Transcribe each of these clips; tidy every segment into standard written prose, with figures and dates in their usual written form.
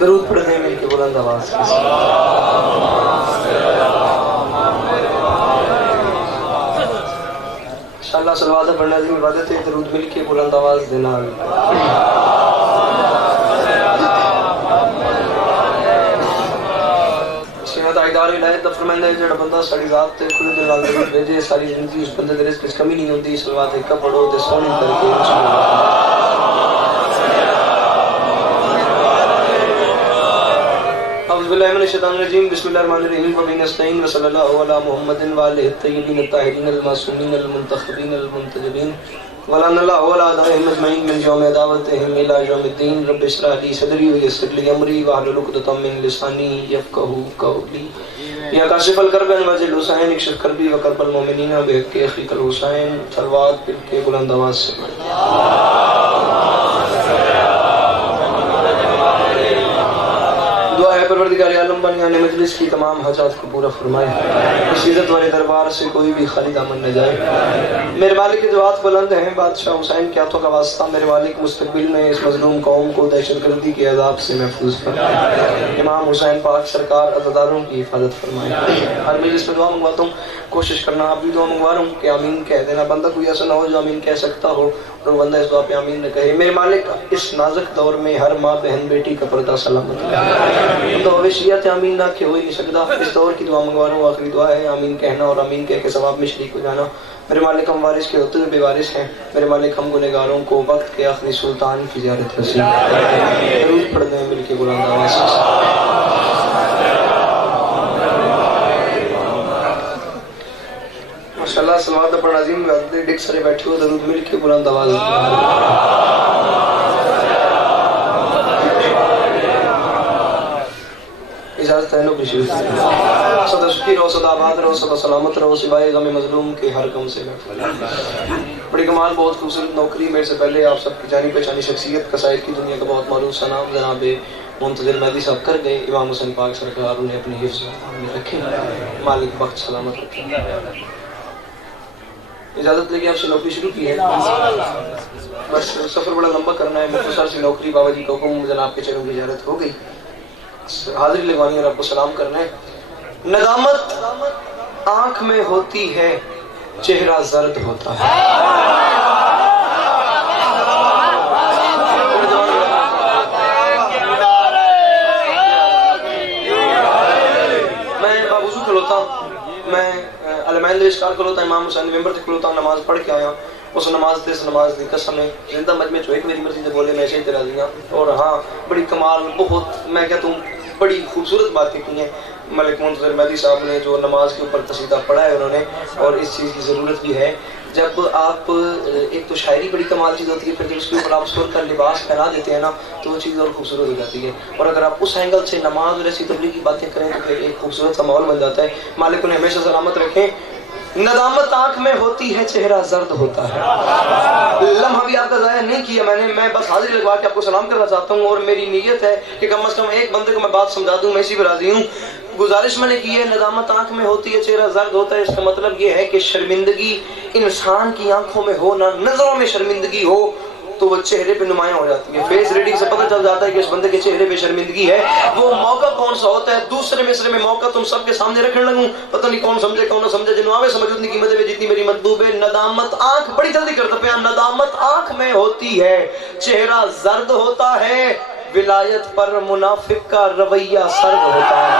درود پڑھنے مل کے بلند آواز کے ساتھ انشاءاللہ صلوات پڑھنا عظیم عبادت ہے. درود مل کے بلند آواز دینا. تائیدار ولایت دا فرمائندہ ہے جڑا بندہ ساری ذات تے کھلے دل نال درود بھیجے ساری زندگی اس بندے دے رزق وچ کمی نہیں ہوندی. صلوات ایک پڑھو تے سونے کر کے اعوذ باللہ من الشیطان الرجیم. بسم اللہ الرحمن الرحیم. وبہ نستعین وصلی اللہ علی محمد وآلہ الطیبین الطاہرین المعصومین المنتخبین المنتجبین ولعن اللہ وعلى اعدائهم اجمعین من یوم دعوتهم الى یوم الدین. رب اشرح لی صدری ویسر لی امری واحلل عقدۃ من لسانی یفقهوا قولی. یا کاشف الکرب انواج الحسین اکشف کربی وکرب المؤمنین بحق اخیک الحسین. صلوات پڑھ کے بلند آواز سے دعا ہے پروردگار عالم بنیان مجلس کی تمام حاجات کو پورا فرمائے. اس عزت والے دربار سے کوئی بھی خالی دامن نہ جائے. میرے مالک کی دعات بلند ہیں. بادشاہ حسین کے ہاتھوں کا واسطہ میرے مالک مستقبل میں اس مظلوم قوم کو دہشت گردی کے عذاب سے محفوظ فرمائے. امام حسین پاک سرکار عزاداروں کی حفاظت فرمائے. ہر مجلس میں دعا منگواتا ہوں. کوشش کرنا آپ بھی دعا منگوا رہا ہوں کہ آمین کہہ دینا. بندہ کوئی ایسا نہ ہو جو آمین کہہ سکتا ہو اور بندہ اس دعا پہ آمین نہ کہے. میرے مالک اس نازک دور میں ہر ماں بہن بیٹی کا پردہ سلامت رکھے. بندہ ہوشیت آمین نہ کہ ہو ہی نہیں سکتا. اس دور کی دعا منگوا رہا ہوں. آخری دعا ہے آمین کہنا اور آمین کہہ کے ثواب میں شریک ہو جانا. میرے مالک ہم وارث کے ہوتے ہوئے بے وارث ہیں. میرے مالک ہم گنہگاروں کو وقت کے آخری سلطان کی زیارت نصیب فرمائے. درود پڑھنے مل کے بلند آواز سے ماشاءاللہ. صلوات پڑھنا عظیم عبادت ہے. ڈک سرے بیٹھے ہو. درود مل کے بلند آواز اجازت ہے نو کشی صدا شکی رہو صدا آباد رہو صدا سلامت رہو سوائے غم مظلوم کے ہر غم سے محفوظ. بڑی کمال بہت خوبصورت نوکری. میرے سے پہلے آپ سب کی جانی پہچانی شخصیت قصائد کی دنیا کا بہت معروف سا نام جناب منتظر مہدی صاحب کر گئے. امام حسین پاک سرکار انہیں اپنی حفظ میں رکھیں. مالک وقت سلامت رکھیں. اجازت لے کے آپ سے نوکری شروع کی ہے. بس سفر بڑا لمبا کرنا ہے. مختصر سی نوکری. بابا جی کا حکم جناب کے چروں کی اجازت ہو گئی. حاضری لگوانی اور آپ کو سلام کرنا ہے. ندامت آنکھ میں ہوتی ہے چہرہ زرد ہوتا ہے. میں باوضو کھلوتا ہوں. میں علمین اشکار کھلوتا ہوں. امام حسین ممبر تک کھلوتا ہوں. نماز پڑھ کے آیا. اس نماز دی قسم ہے زندہ مجمع جو ایک میری مرضی سے بولے میں ایسے ہی تیرا دیا. اور ہاں بڑی کمال بہت میں کہتا ہوں بڑی خوبصورت باتیں کی ہیں. ملک منتظر مہدی صاحب نے جو نماز کے اوپر قصیدہ پڑھا ہے انہوں نے اور اس چیز کی ضرورت بھی ہے. جب آپ ایک تو شاعری بڑی کمال چیز ہوتی ہے پھر جب اس کے اوپر آپ سر کا لباس پہنا دیتے ہیں نا تو وہ چیز اور خوبصورت ہو جاتی ہے. اور اگر آپ اس اینگل سے نماز اور ایسی تبلیغ کی باتیں کریں تو پھر ایک خوبصورت سا ماحول بن جاتا ہے. مالک انہیں ہمیشہ سلامت رکھیں. ندامت آنکھ میں ہوتی ہے چہرہ زرد ہوتا ہے. لمحہ بھی آپ کا ضائع نہیں کیا میں بس حاضری لگوا کے آپ کو سلام کرنا چاہتا ہوں. اور میری نیت ہے کہ کم از کم ایک بندے کو میں بات سمجھا دوں. میں اسی پہ راضی ہوں. گزارش میں نے کی ہے ندامت آنکھ میں ہوتی ہے چہرہ زرد ہوتا ہے. اس کا مطلب یہ ہے کہ شرمندگی انسان کی آنکھوں میں ہو نہ نظروں میں شرمندگی ہو تو وہ چہرے پہ نمایاں ہو جاتی ہے. فیس ریڈنگ سے پتہ چل جاتا ہے کہ اس بندے کے چہرے پہ شرمندگی ہے. وہ موقع کون سا ہوتا ہے. دوسرے مصرے میں موقع تم سب کے سامنے رکھنے لگوں پتہ نہیں کون سمجھے کون نہ سمجھے. جنوں آوے سمجھ اتنی قیمت ہے جتنی میری مطلوب ہے. ندامت آنکھ بڑی جلدی کرتا پیا. ندامت آنکھ میں ہوتی ہے چہرہ زرد ہوتا ہے. ولایت پر منافق کا رویہ سرد ہوتا ہے.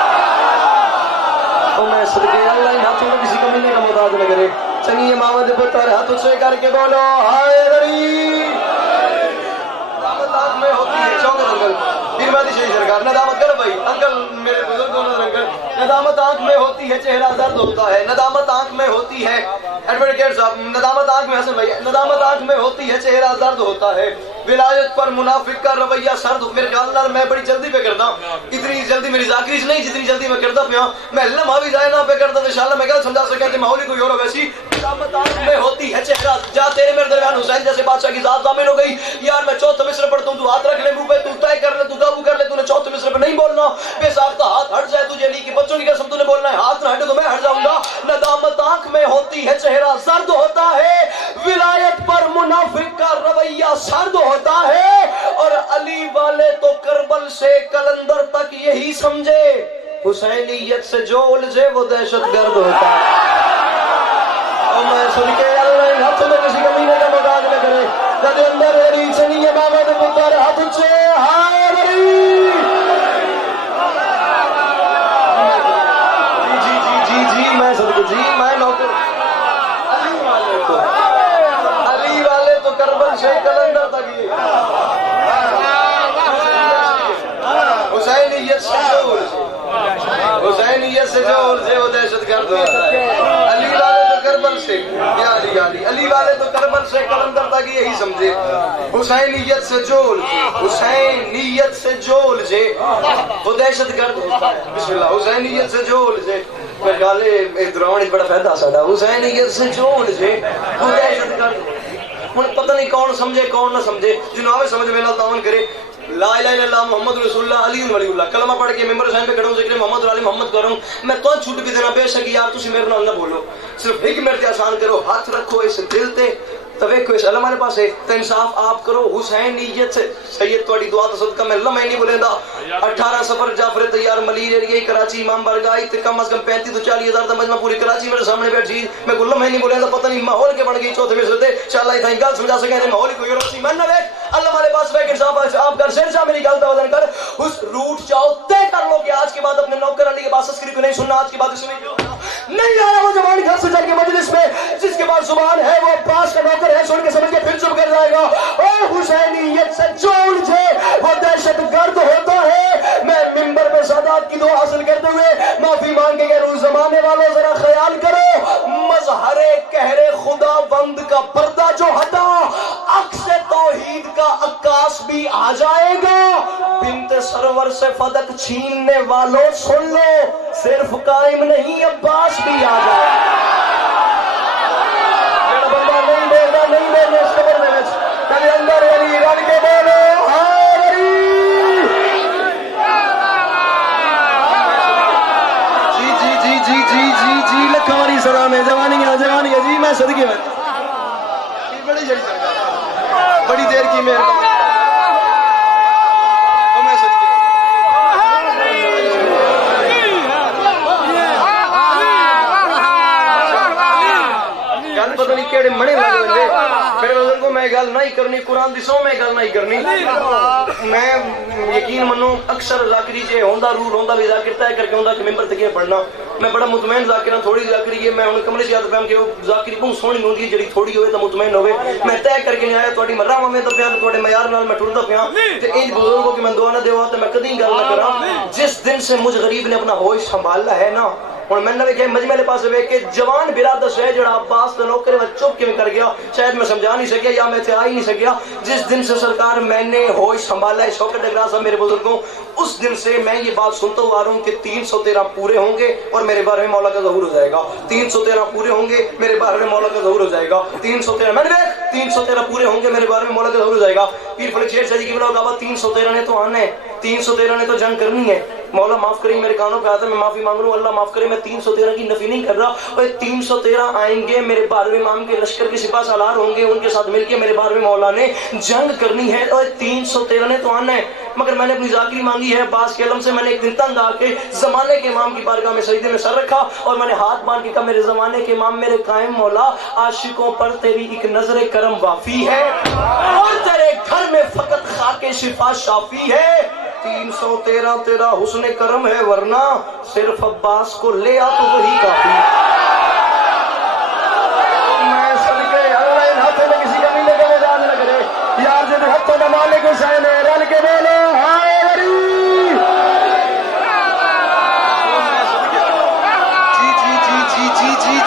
تو میں صدقے اللہ ان ہاتھوں میں کسی کو ملنے کا محتاج نہ کرے. چنگی امامت پتر ہاتھ سے کر کے بولو ہائے غریب. ندامت آنکھ میں ہوتی ہے. چوکر انکل پیر مہدی شیخ سرکار ندامت کرو بھائی انکل میرے بزرگوں نے انکل. ندامت آنکھ میں ہوتی ہے چہرہ زرد ہوتا ہے. ندامت آنکھ میں ہوتی ہے ایڈوکیٹ صاحب ندامت آنکھ میں حسن بھائی ندامت آنکھ میں ہوتی ہے چہرہ زرد ہوتا ہے. ولایت پر منافق کا رویہ سرد. میرے خیال میں بڑی جلدی پہ کرتا ہوں. اتنی جلدی میری ذاکری سے نہیں جتنی جلدی میں کرتا پیا. میں لمحہ بھی ضائع نہ پہ کرتا تو انشاءاللہ میں کیا سمجھا سکتا کہ ماحول کوئی اور ویسی. ندامت آنکھ میں ہوتی ہے چہرہ. جا تیرے میرے درمیان حسین جیسے بادشاہ کی ذات ضامن ہو گئی. یار میں چوتھا مصر پڑھتا ہوں تو ہاتھ رکھ لے منہ پہ. تو طے کر لے تو قابو کر لے. تو نے چوتھے مصر پہ نہیں بولنا. بے ساختہ ہاتھ ہٹ جائے تجھے علی کے بچوں کی قسم تو نے بولنا ہے. ہاتھ نہ ہٹے تو میں ہٹ جاؤں گا. ندامت آنکھ میں ہوتی ہے چہرہ زرد ہوتا ہے. ولایت پر منافق کا رویہ سرد ہوتا ہے، اور علی والے تو کربل سے قلندر تک یہی سمجھے حسینیت سے جو الجھے وہ دہشت گرد ہوتا ہے۔ اور میں سن کے اللہ ہاتھوں میں کسی کمینے کا مذاق نہ کرے، جدے اندر ریچ نہیں ہے بابا دے پتر ہاتھ اچھے ہائے بری جی میں سن کے جی میں نوکر علی والے تو کربل سے قلندر تک یہ حسینیت سے جو حسینیت سے جو الجھے وہ دہشت گرد ہوتا ہے۔ علی والے تو کربل سے علی والے تو کربل سے قلندر تک یہی سمجھے حسینیت سے جو حسینیت سے جو الجھے وہ دہشت گرد ہوتا ہے۔ بسم اللہ۔ حسینیت سے جو الجھے میں گالے دراؤں بڑا فائدہ ساڑا حسینیت سے جو الجھے وہ دہشت گرد ہوتا ہے۔ انہیں پتہ نہیں کون سمجھے کون نہ سمجھے، جنہوں سمجھ میں اللہ تعاون کرے۔ لا الہ الا اللہ محمد رسول اللہ علی ولی اللہ کلمہ پڑھ کے ممبر حسین پہ کھڑا ہوں، ذکر محمد علی محمد کر رہا ہوں۔ میں تو چھوٹ بھی دینا بے شک یار تسی میرے نال نہ بولو، صرف ایک میرے تے آسان کرو، ہاتھ رکھو اس دل تے تو ویکھو اس علم والے پاسے تو انصاف آپ کرو حسینیت سے۔ سید تواڈی دعا تو صدقہ میں لمحہ نہیں بولیندا۔ 18 سفر جعفر تیار ملیر ایریا کراچی امام بارگاہ تے کم از کم 35 تو 40 ہزار دا مجمع پوری کراچی میرے سامنے بیٹھی، میں کو لمحہ نہیں بولیندا، پتہ نہیں ماحول کے بن گئی چوتھے میں سے انشاءاللہ اتھائی گل سمجھا سکے نے ماحول کوئی روسی من نہ ویکھ اللہ والے پاس بیٹھ انصاف آپ کر شیر شاہ میری گل دا وزن کر اس روٹ جاؤ طے کر لو کہ آج کے بعد اپنے نوکر علی کے پاس تذکری کو نہیں سننا، آج کے بعد اس میں نہیں آیا وہ جوان گھر سے چل کے مجلس میں جس کے بعد زبان ہے وہ پاس کا نوکر ہے، سن کے سمجھ کے پھر چپ کر جائے گا۔ او حسینیت سے جو الجھے وہ دہشت گرد ہوتا ہے۔ میں منبر پہ سادات کی دعا حاصل کرتے ہوئے معافی مانگے گئے روز زمانے والوں ذرا خیال کرو، مظہر قہر خدا بند کا پردہ جو ہٹا عکس توحید کا عکاس بھی آ جائے گا۔ بنت سرور سے فدق چھیننے والوں سن لو، صرف قائم نہیں عباس بھی آ جائے گا۔ جڑا بندہ نہیں بولتا نہیں بولنے اس قبر میں کبھی اندر علی رن کے بولو جی لکھواری سلام ہے جوانی ہے جی میں صدقے میں بڑی جڑی سرکار بڑی دیر کی مہربانی میں صدقے گل پتہ نہیں کیڑے منے لگے میرے وزن کو میں گل نہیں کرنی، قرآن دی سو میں گل نہیں کرنی۔ میں یقین منو اکثر ذاکری جے ہوندا رول ہوندا بھی ذاکر طے کر کے ہوندا کہ ممبر تے کیویں پڑھنا، میں بڑا مطمئن ذاکر ہاں، تھوڑی ذاکری ہے میں ہن کمرے یاد پیا کہ وہ ذاکری بہت سونی ہوندی ہے جڑی تھوڑی ہوئے تو مطمئن ہوئے۔ میں طے کر کے نہیں آیا تہاڈی مراواں میں تو پیا تہاڈے معیار نال میں ٹردا پیا تے انج بزرگوں کی میں دعا نہ دیوا تے میں کدی گل نہ کراں۔ جس دن سے مجھ غریب نے اپنا ہوش سنبھالا ہے نا، اور میں نے کہ مجمع کے پاس ویکھ کے جوان برادر ہے جڑا عباس تے نوکر میں چپ کے کر گیا، شاید میں سمجھا نہیں سکیا یا میں تے آ ہی نہیں سکیا۔ جس دن سے سرکار میں نے ہوش سنبھالا ہے شوکت ڈگرا صاحب میرے بزرگوں، اس دن سے میں یہ بات سنتا ہوا رہا ہوں کہ 313 پورے ہوں گے اور میرے بارے میں مولا کا ظہور ہو جائے گا۔ 313 پورے ہوں گے میرے بارے میں مولا کا ظہور ہو جائے گا۔ 313 میں نے 313 پورے ہوں گے میرے بارے میں مولا کا ظہور ہو جائے گا۔ پیر فلک شیر شاہ جی کی بلاؤ کہا 313 نے تو آنا ہے، 313 نے تو جنگ کرنی ہے۔ مولا معاف کریں میرے کانوں پہ آتا ہے، میں معافی مانگ رہا ہوں، اللہ معاف کرے، میں 313 کی نفی نہیں کر رہا، اور 313 آئیں گے میرے بارہویں امام کے لشکر کے سپاہ سالار ہوں گے، ان کے ساتھ مل کے میرے بارہویں مولا نے جنگ کرنی ہے، اور 313 نے تو آنا ہے۔ مگر میں نے اپنی ذاکری مانگی ہے عباس کے علم سے، میں نے ایک دن تنگ آ کے زمانے کے امام کی بارگاہ میں سجدے میں سر رکھا اور میں نے ہاتھ باندھ کے کہا میرے زمانے کے امام میرے قائم مولا، عاشقوں پر تیری ایک نظر کرم وافی ہے اور تیرے گھر میں فقط خاک شفا شافی ہے۔ 313 تیرا حسن کرم ہے ورنہ صرف عباس کو لے آ تو وہی کافی۔ میں صدقے اللہ ان ہاتھوں میں کسی کمینے کا مجال نہ کرے، یار جب ہاتھوں میں مالک حسین ہے رل کے بولو ہائے وری۔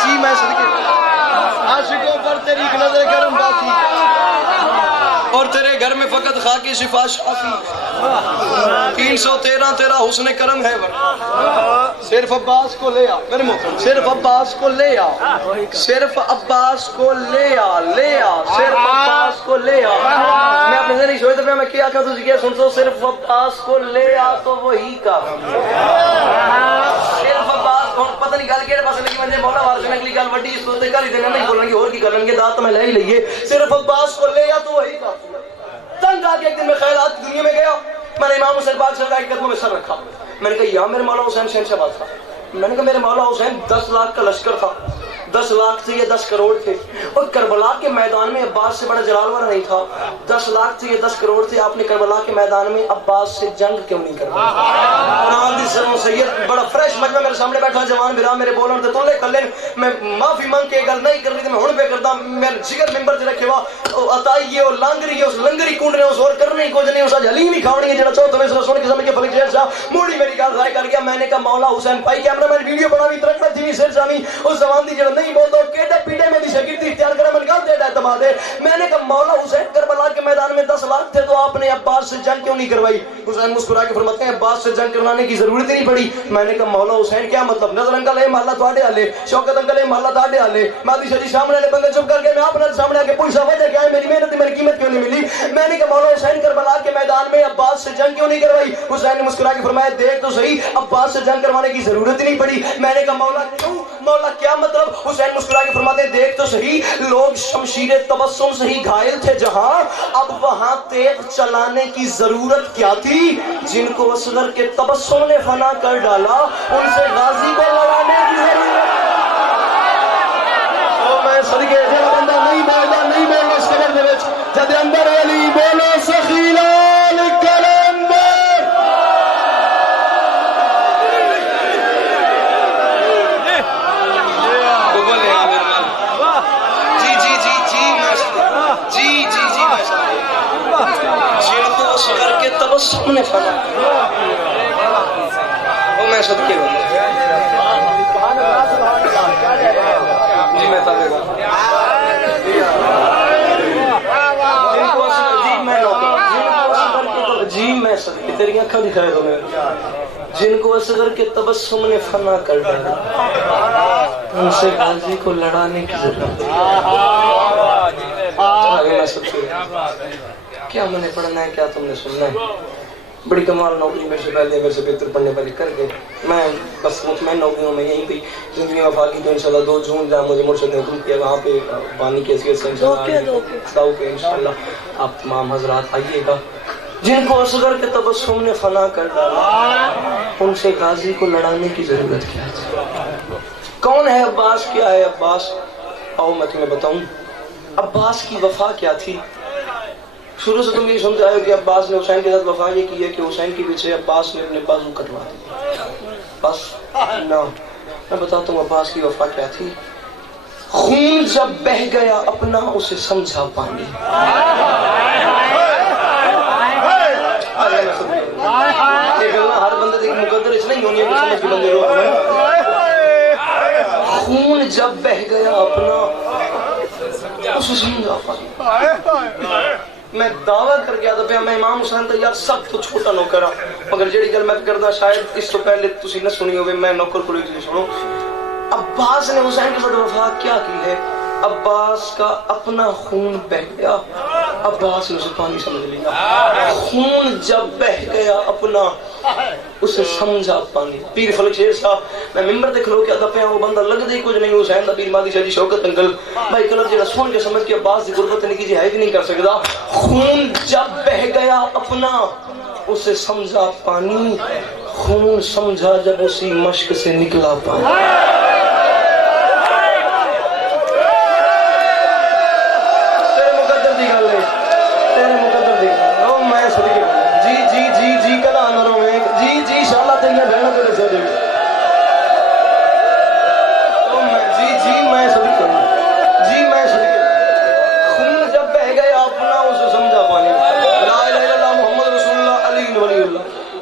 جی میں صدقے عاشقوں پر تیری ایک نظر کرم باقی اور تیرے گھر میں فقط خاکی شفا شافی۔ 313 تیرا حسن کرم ہے ورنہ صرف عباس کو لے آ، میرے محترم صرف عباس کو لے آ، صرف عباس کو لے آ، لے آ، صرف عباس کو لے آ۔ میں اپنے ذہن شوئے تھے میں کیا کہا تجھے کیا سن سو، صرف عباس کو لے آ تو وہی کا، صرف عباس پتہ نہیں گل کہڑے پاسے لگی میں مولا وارث نے اگلی گل وڈی اس تو کر ہی دینا نہیں بولیں گے اور کی کریں گے دات میں لے ہی لئیے صرف عباس کو لے یا تو وہی کافی ہے تنگ آ کے ایک دن میں خیالات کی دنیا میں گیا میں نے امام حسین پاک سرکار کے قدموں میں سر رکھا میں نے کہا یا میرے مولا حسین شہنشاہ بادشاہ تھا میں نے کہا میرے مولا حسین 10 لاکھ کا لشکر تھا 10 لاکھ تھے یا 10 کروڑ تھے اور کربلا کے میدان میں عباس سے بڑا جلال والا نہیں تھا 10 لاکھ تھے یا 10 کروڑ تھے آپ نے کربلا کے میدان میں عباس سے جنگ کیوں نہیں کروائی سروں سید بڑا فریش مجمع میرے سامنے بیٹھا جوان میرا میرے بولن تے تولے کر لین میں معافی مانگ کے گل نہیں کرنی تے میں ہن پہ کردا میں جگر ممبر تے رکھے وا عطائی او لانگری اس لنگری کونڈنے اس اور کرنے کچھ نہیں اس حلیم ہی کھاونی ہے جڑا چوتھے میں سن کے سمجھ کے فلک شیر صاحب موڑی میری گل ضائع کر گیا میں نے کہا مولا حسین بھائی کیمرہ مین ویڈیو بناوی ترکڑا جی سر جانی اس زمان دی جڑا نہیں بولدا کیڑے پیڑے میں دی شاگردی اختیار کرا من گل دے اعتماد ہے میں نے کہا مولا حسین کربلا کے میدان میں 10 لاکھ تھے تو آپ نے عباس سے جنگ کیوں نہیں کروائی حسین مسکرا کے فرماتے ہیں عباس سے جنگ کروانے کی ضرورت نہیں پڑی میں نے کہا مولا حسین کیا مطلب نظر انکل اے محلہ تواڈے والے شوکت انکل اے محلہ تواڈے والے مادی شری سامنے والے بندے چپ کر کے میں اپنے سامنے آ کے پوچھا وجہ کیا ہے میری محنت میری قیمت کیوں نہیں ملی میں نے کہا مولا حسین کربلا کے میدان میں عباس سے جنگ کیوں نہیں کروائی حسین نے مسکرا کے فرمایا دیکھ تو صحیح عباس سے جنگ کروانے کی ضرورت نہیں پڑی میں نے کہا مولا کیوں مولا کیا مطلب حسین مسکرا کے فرماتے ہیں دیکھ تو صحیح لوگ شمشیر تبسم سے ہی گھائل تھے جہاں اب وہاں تیغ چلانے کی ضرورت کیا تھی جن کو اصغر کے تبسم نے فنا کر ڈالا ان سے غازی کو لڑانے کی ضرورت میں صدقے جڑا بندہ نہیں بولنا اس قبر دے وچ جد اندر علی بولو سخیلال کلندر جن کو اصغر کے تبسم نے فنا وہ میں صدقے جی میں تابع جی میں صدقے تیری آنکھاں دکھائے دو میں جن کو اصغر کے تبسم نے فنا کر ڈالا ان سے غازی کو لڑانے کی ضرورت میں صدقے کیا میں نے پڑھنا ہے کیا تم نے سننا ہے بڑی کمال نوکری میرے سے پہلے میرے سے بہتر پڑھنے والے کر گئے میں بس مطمئن نوکریوں میں یہیں پہ زندگی میں وفا کی تو انشاءاللہ 2 جون جہاں مجھے مرشد نے حکم کیا وہاں پہ بانی کی حیثیت سے انشاءاللہ آپ تمام حضرات آئیے گا جن کو اصغر کے تبسم نے فنا کر ڈالا ان سے غازی کو لڑانے کی ضرورت کیا ہے کون ہے عباس کیا ہے عباس آؤ میں تمہیں بتاؤں عباس کی وفا کیا تھی شروع سے تم یہ سنتے آئے کہ عباس نے حسین کے ساتھ وفا یہ کی ہے کہ حسین کے پیچھے عباس نے اپنے بازو کٹوا دی بس نہ میں بتاتا ہوں عباس کی وفا کیا تھی خون جب بہ گیا اپنا اسے سمجھا پانی ہر بندے ایک مقدر اس نہیں ہونی ہے کہ سمجھ کے بندے روح خون جب بہ گیا اپنا اسے سمجھا پانی میں دعویٰ کر کے آتا پیا میں امام حسین تو یار سب تو چھوٹا نوکر ہوں مگر جڑی گل میں کردا شاید اس تو پہلے تسی نہ سنی ہوئے میں نوکر کو لیے سنو عباس نے حسین کے ساتھ وفا کیا کی ہے عباس کا اپنا خون بہ گیا عباس نے اسے پانی سمجھ لیا خون جب بہ گیا اپنا اسے سمجھا پانی پیر فلک شیر صاحب میں ممبر تے کھلو کے آتا پیا وہ بندہ لگ دے کچھ نہیں حسین دا پیر مادی شاہ جی شوکت انکل بھائی کلب جڑا سن کے سمجھ کے عباس دی غربت نہیں کی جی ہے کہ نہیں کر سکتا خون جب بہ گیا اپنا اسے سمجھا پانی خون سمجھا جب اسی مشک سے نکلا پانی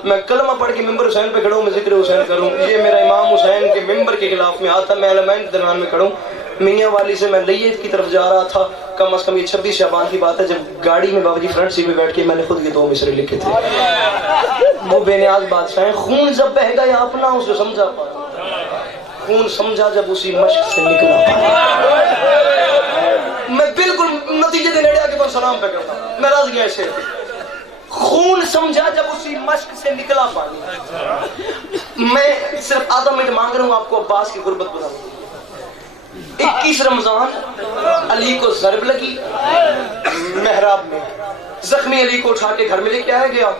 میں کلمہ پڑھ کے ممبر حسین پہ کھڑا ہوں میں ذکر حسین کروں یہ میرا امام حسین کے ممبر کے خلاف میں آتا میں علمین کے درمیان میں کھڑا ہوں میاں والی سے میں لیت کی طرف جا رہا تھا کم از کم یہ 26 شعبان کی بات ہے جب گاڑی میں بابا جی فرنٹ سیٹ میں بیٹھ کے میں نے خود یہ 2 مصرے لکھے تھے وہ بے نیاز بادشاہ ہیں خون جب بہ گیا اپنا اسے سمجھا خون سمجھا جب اسی مشق سے نکلا میں بالکل نتیجے دے نیڑے آ کے تو سلام پہ کرتا میں راض گیا ایسے خون سمجھا جب اسی مشق سے نکلا پانی. میں صرف آدھا منٹ مانگ رہا ہوں آپ کو عباس کی غربت بتاؤں. 21 رمضان علی کو ضرب لگی محراب میں. زخمی علی کو اٹھا کے گھر میں لے کے آیا گیا.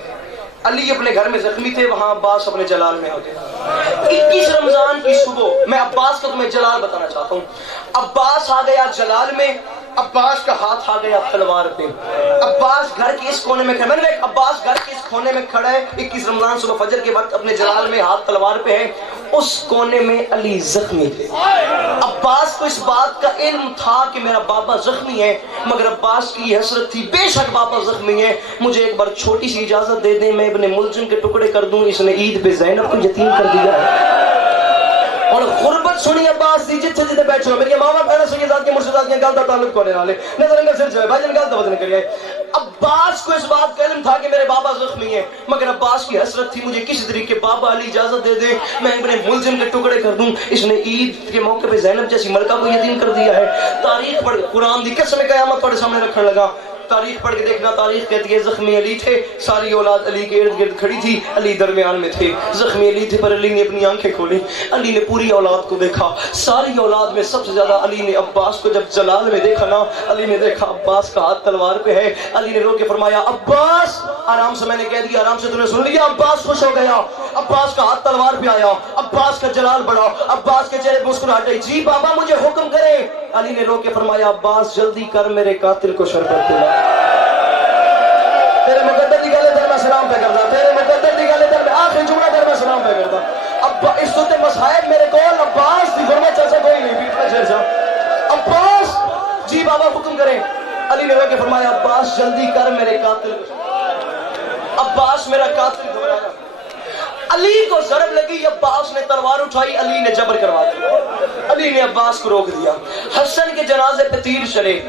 علی اپنے گھر میں زخمی تھے, وہاں عباس اپنے جلال میں آ گئے. 21 رمضان کی صبح میں عباس کا تمہیں جلال بتانا چاہتا ہوں. عباس آ گیا جلال میں. عباس کا ہاتھ آ گیا تلوار پہ. عباس گھر کے اس کونے میں کھڑا, میں نے کہا عباس گھر کے اس کونے میں کھڑا ہے 21 رمضان صبح فجر کے وقت اپنے جلال میں, ہاتھ تلوار پہ ہے. اس کونے میں علی زخمی تھے. عباس کو اس بات کا علم تھا کہ میرا بابا زخمی ہے, مگر عباس کی حسرت تھی بے شک بابا زخمی ہے, مجھے ایک بار چھوٹی سی اجازت دے دیں, میں ابن ملجم کے ٹکڑے کر دوں. اس نے عید پہ زینب کو یتیم کر دیا ہے. اور غربت سنی عباس دی جتھے جتھے بیٹھے ہو میری ماما بہنوں سے یہ ذات کے مرشدات کے گل دا تعلق کرنے والے نظر انگل سر جو ہے بھائی جان گل دا وطن کریے. عباس کو اس بات کا علم تھا کہ میرے بابا زخمی ہے, مگر عباس کی حسرت تھی مجھے کسی طریقے بابا علی اجازت دے دے میں ابن ملزم کے ٹکڑے کر دوں. اس نے عید کے موقع پہ زینب جیسی ملکہ کو یتیم کر دیا ہے. تاریخ پڑھ قرآن دی قسم قیامت تھوڑے سامنے رکھنے لگا. تاریخ پڑھ کے دیکھنا, تاریخ کہتی ہے زخمی علی تھے, ساری اولاد علی کے ارد گرد کھڑی تھی, علی درمیان میں تھے. زخمی علی تھے پر علی نے اپنی آنکھیں کھولی, علی نے پوری اولاد کو دیکھا. ساری اولاد میں سب سے زیادہ علی نے عباس کو جب جلال میں دیکھا نا, علی نے دیکھا عباس کا ہاتھ تلوار پہ ہے. علی نے رو کے فرمایا عباس, آرام سے, میں نے کہہ دیا آرام سے, تو نے سن لیا. عباس خوش ہو گیا, عباس کا ہاتھ تلوار پہ آیا, عباس کا جلال بڑھا, عباس کے چہرے مسکراہٹ آئی. جی بابا مجھے حکم کرے. علی نے رو کے فرمایا عباس جلدی کر میرے قاتل کو شربت پلا. تیرے مقدر دی گل ادھر میں سلام پہ کرتا, تیرے مقدر دی گل ادھر میں آخری جملہ ادھر میں سلام پہ کرتا. اب اس تو تے مصائب میرے کول عباس دی غربت چل سا کوئی نہیں بیٹ کا جیسا. عباس جی بابا حکم کریں. علی نے کہ فرمایا عباس جلدی کر میرے قاتل. عباس میرا قاتل گھبرایا. علی کو ضرب لگی, عباس نے تلوار اٹھائی, علی نے جبر کروا دیا. علی نے عباس کو روک دیا. حسن کے جنازے پہ تیر چلے.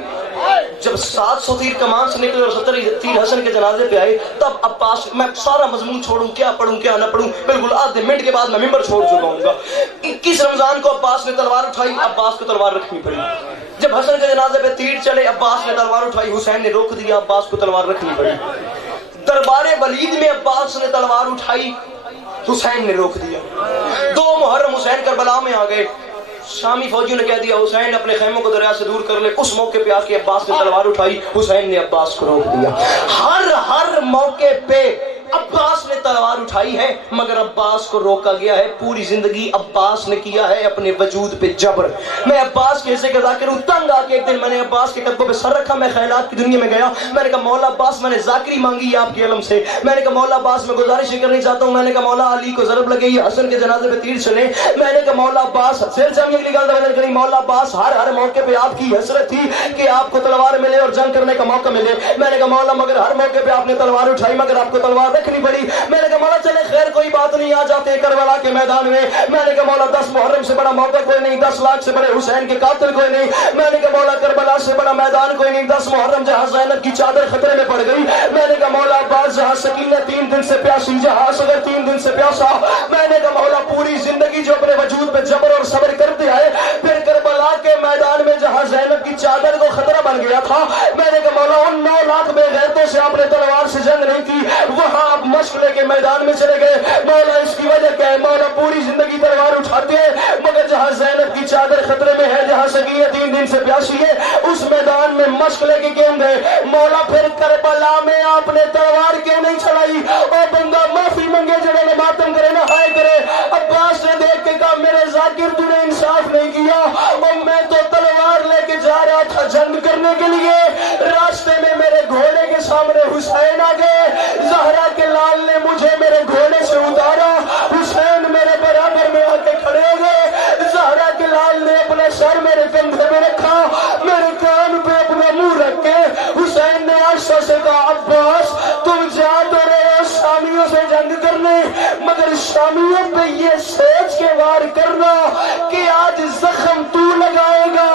جب 700 تیر کمان سے نکلے اور 70 تیر حسن کے جنازے پہ آئے, تب عباس, میں سارا مضمون چھوڑوں, کیا پڑھوں کیا نہ پڑھوں, بالکل آدھے منٹ کے بعد میں ممبر چھوڑ چکا ہوں گا. 21 رمضان کو عباس نے تلوار اٹھائی, عباس کو تلوار رکھنی پڑی. جب حسن کے جنازے پہ تیر چلے, عباس نے تلوار اٹھائی, حسین نے روک دیا, عباس کو تلوار رکھنی پڑی. دربار ولید میں عباس نے تلوار اٹھائی, حسین نے روک دیا. 2 محرم حسین کربلا میں آ گئے. شامی فوجیوں نے کہہ دیا حسین اپنے خیموں کو دریا سے دور کر لے. اس موقع پہ آ کے عباس نے تلوار اٹھائی, حسین نے عباس کو روک دیا. ہر موقع پہ عباس نے تلوار اٹھائی ہے, مگر عباس کو روکا گیا ہے. پوری زندگی عباس نے کیا ہے اپنے وجود پہ جبر. میں عباس کے حصے کا ذاکر ہوں. تنگ آ کے ایک دن میں نے عباس کے قدموں پہ سر رکھا, میں خیالات کی دنیا میں گیا. میں نے کہا مولا عباس میں نے ذاکری مانگی ہے آپ کے علم سے. میں نے کہا مولا عباس میں گزارش یہ کرنی چاہتا ہوں. میں نے کہا مولا علی کو ضرب لگے, یہ حسن کے جنازے پہ تیر چلے. میں نے کہا مولا عباس سے ہم اگلی گل بدل کری. مولا عباس ہر موقع پہ آپ کی حسرت تھی کہ آپ کو تلوار ملے اور جنگ کرنے کا موقع ملے. میں نے کہا مولا مگر ہر موقع پہ آپ نے تلوار اٹھائی, مگر آپ کو تلوار رکھنی پڑی. میں نے کہا مولا چلے خیر کوئی بات نہیں, آ جاتے ہیں کربلا کے میدان میں. میں نے کہا مولا 10 محرم سے بڑا موقع کوئی نہیں, 10 لاکھ سے بڑے حسین کے قاتل کوئی نہیں. میں نے کہا مولا کربلا سے بڑا میدان کوئی نہیں, 10 محرم جہاں زینب کی چادر خطرے میں پڑ گئی. میں نے کہا مولا عباس جہاں سکینہ 3 دن سے پیاسی, جہاں اصغر 3 دن سے پیاسا. میں نے کہا مولا پوری زندگی جو اپنے وجود پہ جبر اور صبر کرتے آئے, پھر کربلا کے میدان میں جہاں زینب کی چادر کو خطرہ بن گیا تھا, میں نے کہا مولا ان 9 لاکھ بے غیرتوں سے آپ نے تلوار سے جنگ نہیں کی, وہاں آپ مشق لے کے میدان میں چلے گئے. مولا اس کی وجہ کیا ہے؟ مولا پوری زندگی تلوار اٹھاتے ہیں, مگر جہاں زینب کی چادر خطرے میں ہے, جہاں سکینہ 3 دن سے پیاسی ہے, اس میدان میں مشق لے کے کیوں گئے؟ مولا پھر کربلا میں آپ نے تلوار کیوں نہیں چلائی؟ اور بندہ معافی منگے جنہوں نے ماتم کرے نہ ہائے کرے. عباس نے دیکھ کے کہا میرے ذاکر تو نے انصاف نہیں کیا, اور میں تو تلوار لے کے جا رہا تھا جنگ کرنے کے لیے, راستے میں میرے گھوڑے کے سامنے حسین آ گئے, زہرا کے لال نے مجھے میرے گھوڑے سے اتارا, حسین میرے برابر میں آ کے کھڑے ہو گئے, زہرا کے لال نے اپنا سر میرے کندھے میں رکھا, میرے کان پہ اپنا منہ رکھ کے حسین نے آہستہ سے کہا عباس تم جا تو رہے ہو شامیوں سے جنگ کرنے, مگر شامیوں پہ یہ سوچ کے وار کرنا کہ آج زخم تو لگائے گا,